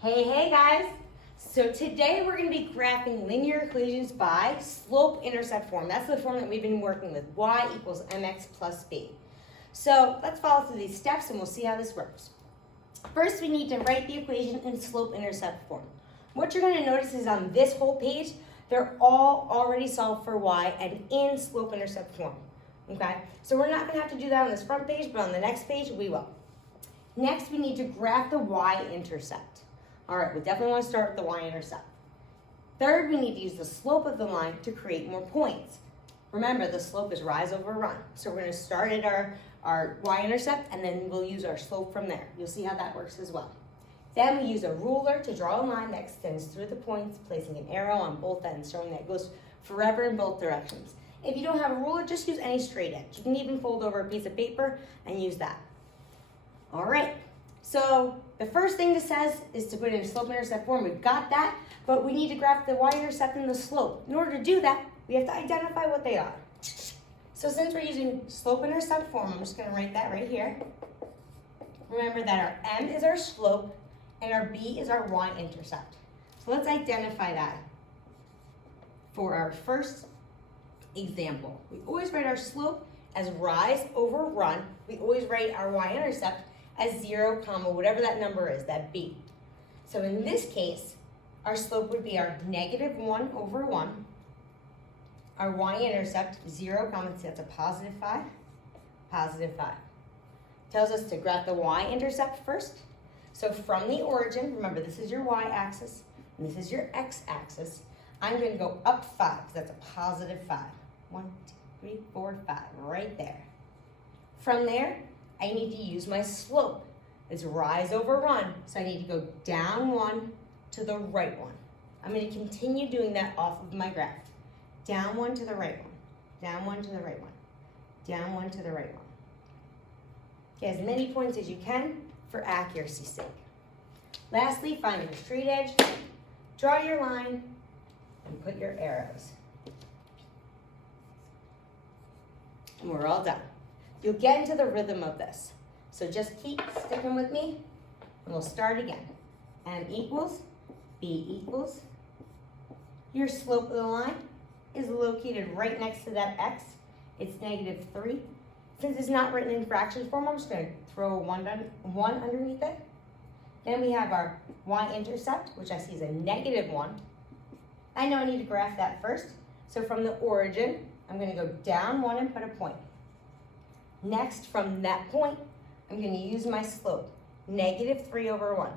Hey guys! So today we're going to be graphing linear equations by slope-intercept form. That's the form that we've been working with, y equals mx plus b. So let's follow through these steps and we'll see how this works. First, we need to write the equation in slope-intercept form. What you're going to notice is on this whole page, they're all already solved for y and in slope-intercept form. Okay? So we're not going to have to do that on this front page, but on the next page, we will. Next, we need to graph the y-intercept. All right, we definitely want to start with the y-intercept. Third, we need to use the slope of the line to create more points. Remember, the slope is rise over run. So we're going to start at our y-intercept, and then we'll use our slope from there. You'll see how that works as well. Then we use a ruler to draw a line that extends through the points, placing an arrow on both ends, showing that it goes forever in both directions. If you don't have a ruler, just use any straight edge. You can even fold over a piece of paper and use that. All right. So the first thing this says is to put it in slope-intercept form. We've got that, but we need to graph the y-intercept and the slope. In order to do that, we have to identify what they are. So since we're using slope-intercept form, I'm just going to write that right here. Remember that our m is our slope and our b is our y-intercept. So let's identify that for our first example. We always write our slope as rise over run. We always write our y-intercept as 0, whatever that number is, that b. So in this case, our slope would be our negative 1 over 1. Our y-intercept, 0, that's a positive 5, positive 5. Tells us to graph the y-intercept first. So from the origin, remember this is your y-axis, and this is your x-axis. I'm going to go up 5, because that's a positive 5. 1, 2, 3, 4, 5, right there. From there, I need to use my slope. It's rise over run, so I need to go down 1 to the right 1. I'm going to continue doing that off of my graph. Down 1 to the right 1, down 1 to the right 1, down 1 to the right 1. Get as many points as you can for accuracy's sake. Lastly, find your straight edge, draw your line, and put your arrows. And we're all done. You'll get into the rhythm of this. So just keep sticking with me, and we'll start again. M equals, B equals. Your slope of the line is located right next to that x. It's negative 3. Since it's not written in fraction form, I'm just going to throw a 1 underneath it. Then we have our y-intercept, which I see is a negative 1. I know I need to graph that first. So from the origin, I'm going to go down 1 and put a point. Next, from that point, I'm going to use my slope, negative 3 over 1.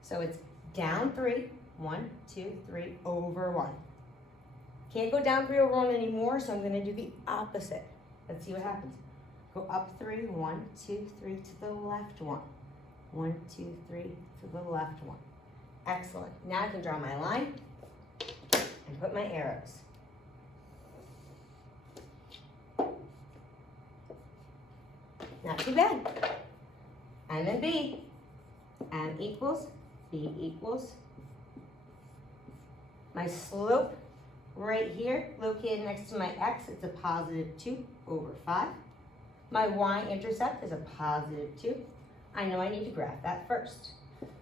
So it's down 3, 1, 2, 3, over 1. Can't go down 3 over 1 anymore, so I'm going to do the opposite. Let's see what happens. Go up 3, 1, 2, 3, to the left 1. 1, 2, 3, to the left 1. Excellent. Now I can draw my line and put my arrows. Not too bad. M and B. M equals, B equals. My slope right here, located next to my x, it's a positive 2 over 5. My y-intercept is a positive 2. I know I need to graph that first.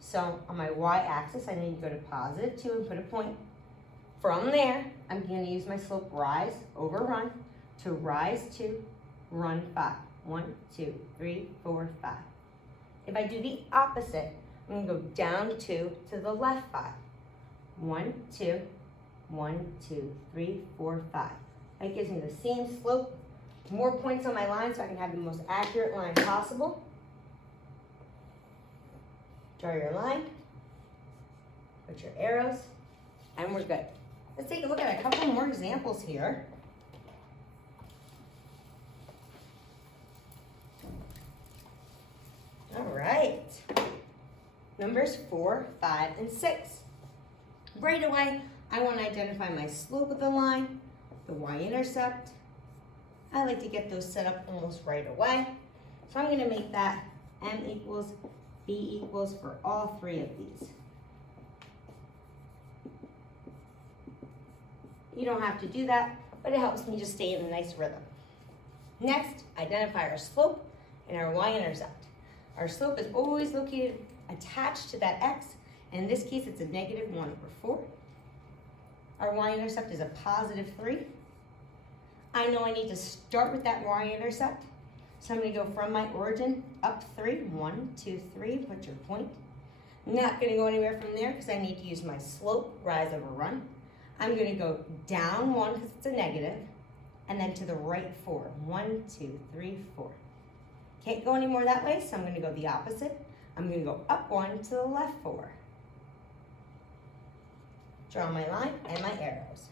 So on my y-axis, I need to go to positive 2 and put a point. From there, I'm going to use my slope rise over run to rise 2, run 5. 1, 2, 3, 4, 5. If I do the opposite, I'm going to go down 2 to the left 5. 1, 2, 1, 2, 3, 4, 5. That gives me the same slope, more points on my line so I can have the most accurate line possible. Draw your line, put your arrows, and we're good. Let's take a look at a couple more examples here. All right, numbers 4, 5, and 6. Right away, I want to identify my slope of the line, the y-intercept. I like to get those set up almost right away. So I'm going to make that m equals, b equals for all 3 of these. You don't have to do that, but it helps me just stay in a nice rhythm. Next, identify our slope and our y-intercept. Our slope is always located attached to that x, And in this case, it's a negative 1 over 4. Our y-intercept is a positive 3. I know I need to start with that y-intercept. So I'm going to go from my origin up 3. 1, 2, 3. Put your point. Not going to go anywhere from there because I need to use my slope, rise over run. I'm going to go down 1 because it's a negative, and then to the right 4. 1, 2, 3, 4. Can't go any more that way, so I'm going to go the opposite. I'm going to go up 1 to the left 4. Draw my line and my arrows.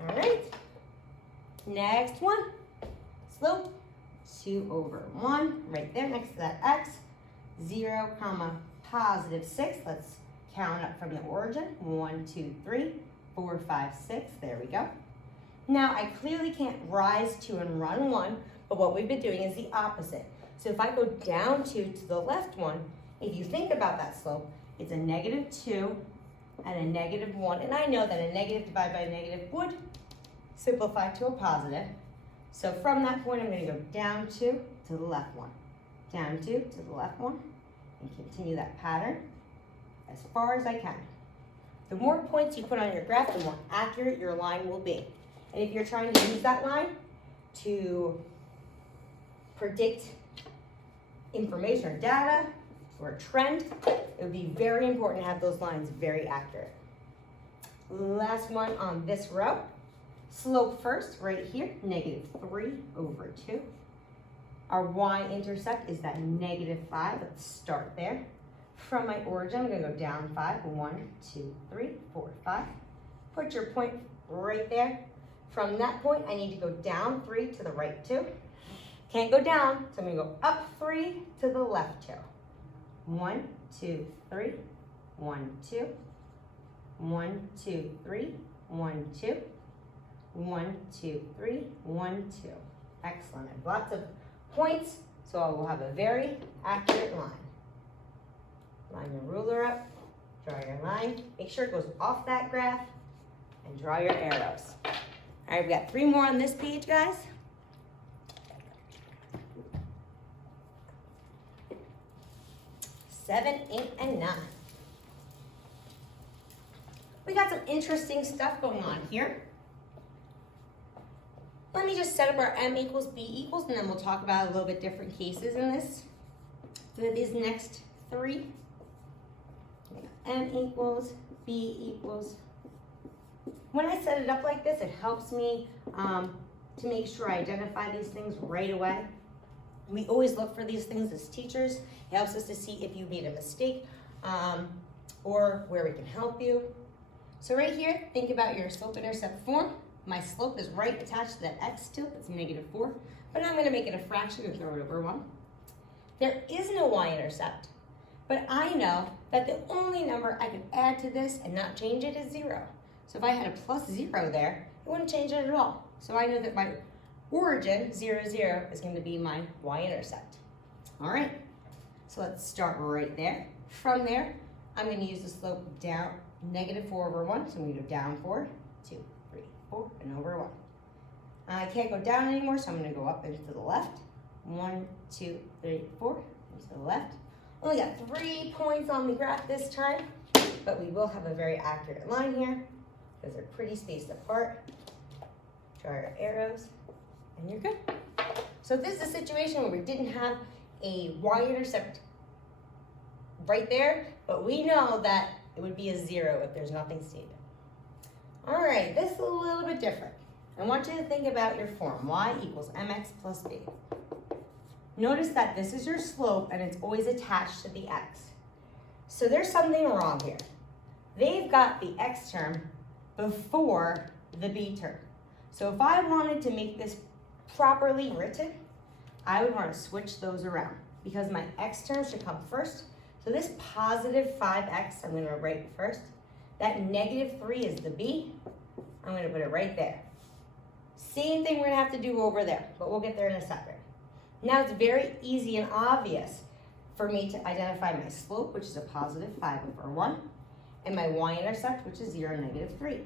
All right. Next one. Slope 2 over 1, right there next to that x. 0, comma, positive 6. Let's count up from the origin. 1, 2, 3, 4, 5, 6. There we go. Now, I clearly can't rise 2 and run 1, but what we've been doing is the opposite. So if I go down 2 to the left 1, if you think about that slope, it's a negative 2 and a negative 1. And I know that a negative divided by a negative would simplify to a positive. So from that point, I'm going to go down 2 to the left 1. Down 2 to the left 1. And continue that pattern as far as I can. The more points you put on your graph, the more accurate your line will be. And if you're trying to use that line to predict information or data or a trend, it would be very important to have those lines very accurate. Last one on this row. Slope first, right here, negative 3 over 2. Our y-intercept is that negative 5. Let's start there. From my origin, I'm going to go down 5. 1, 2, 3, 4, 5. Put your point right there. From that point, I need to go down 3 to the right 2. Can't go down, so I'm going to go up 3 to the left 2. 1, 2, 3, 1, 2. 1, 2, 3, 1, 2. 1, 2, 3, 1, 2. Excellent. I have lots of points, so I will have a very accurate line. Line your ruler up, draw your line. Make sure it goes off that graph, and draw your arrows. All right, we've got 3 more on this page, guys. Seven, 8, and 9. We got some interesting stuff going on here. Let me just set up our m equals b equals, and then we'll talk about a little bit different cases in this. So these next 3, m equals, b equals. When I set it up like this, it helps me to make sure I identify these things right away. We always look for these things as teachers. It helps us to see if you made a mistake or where we can help you. So right here, think about your slope-intercept form. My slope is right attached to that x still, it's negative 4, but I'm going to make it a fraction and throw it over 1. There is no y-intercept, but I know that the only number I could add to this and not change it is 0. So if I had a plus 0 there, it wouldn't change it at all. So I know that my origin, 0, 0, is going to be my y-intercept. All right, so let's start right there. From there, I'm going to use the slope down, negative 4 over 1, so I'm going to go down 4, 2, 3, 4, and over 1. I can't go down anymore, so I'm going to go up and to the left. 1, 2, 3, 4, and to the left. Only got 3 points on the graph this time, but we will have a very accurate line here because they're pretty spaced apart. Draw your arrows, and you're good. So this is a situation where we didn't have a y-intercept right there, but we know that it would be a 0 if there's nothing stated. All right, this is a little bit different. I want you to think about your form, y equals mx plus b. Notice that this is your slope and it's always attached to the x. So there's something wrong here. They've got the x term before the b term. So if I wanted to make this properly written, I would want to switch those around because my x term should come first. So this positive 5x, I'm going to write first. That negative 3 is the b. I'm going to put it right there. Same thing we're going to have to do over there, but we'll get there in a second. Now it's very easy and obvious for me to identify my slope, which is a positive 5 over 1, and my y-intercept, which is 0, negative 3.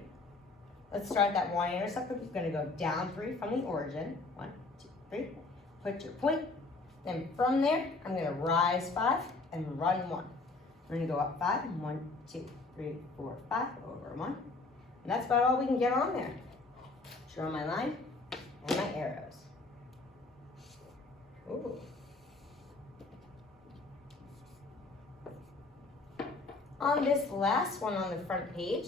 Let's start that y-intercept. I'm going to go down 3 from the origin. 1, 2, 3. Put your point. Then from there, I'm going to rise 5 and run 1. We're going to go up 5. 1, 2, 3, 4, 5, over 1. And that's about all we can get on there. Draw my line and my arrows. Ooh. On this last one on the front page,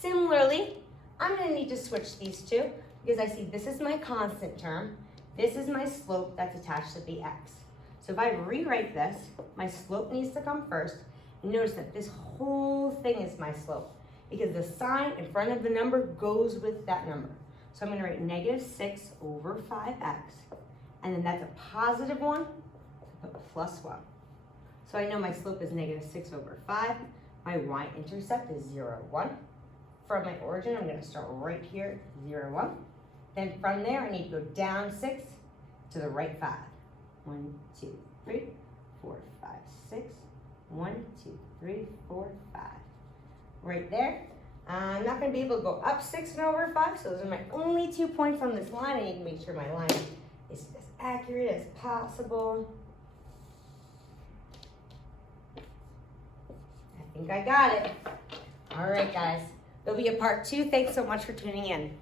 similarly, I'm going to need to switch these two because I see this is my constant term. This is my slope that's attached to the x. So if I rewrite this, my slope needs to come first. And notice that this whole thing is my slope because the sign in front of the number goes with that number. So I'm going to write negative 6 over 5x. And then that's a positive 1, put plus 1. So I know my slope is negative 6 over 5. My y-intercept is 0, 1. From my origin, I'm going to start right here, 0, 1. Then from there, I need to go down 6 to the right 5. 1, 2, 3, 4, 5, 6. 1, 2, 3, 4, 5. Right there. I'm not going to be able to go up 6 and over 5, so those are my only 2 points on this line. I need to make sure my line is as accurate as possible. I think I got it. All right, guys. There'll be a part 2. Thanks so much for tuning in.